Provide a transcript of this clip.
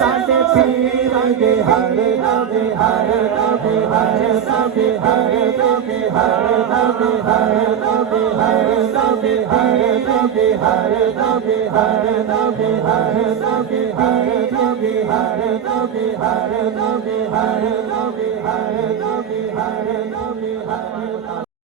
ਸਾਡੇ ਪੀਰ ਦੇ ਹਰ ਦੇ ਹਰ ਦੇ ਹਰ ਦੇ ਹਰ ਦੇ ਹਰ ਦੇ ਹਰ ਦੇ ਹਰ ਦੇ ਹਰ ਦੇ ਹਰ ਦੇ ਹਰ ਦੇ ਹਰ ਦੇ ਹਰ ਦੇ ਹਰ ਦੇ ਹਰ ਦੇ ਹਰ ਦੇ ਹਰ ਦੇ ਹਰ ਦੇ ਹਰ ਦੇ ਹਰ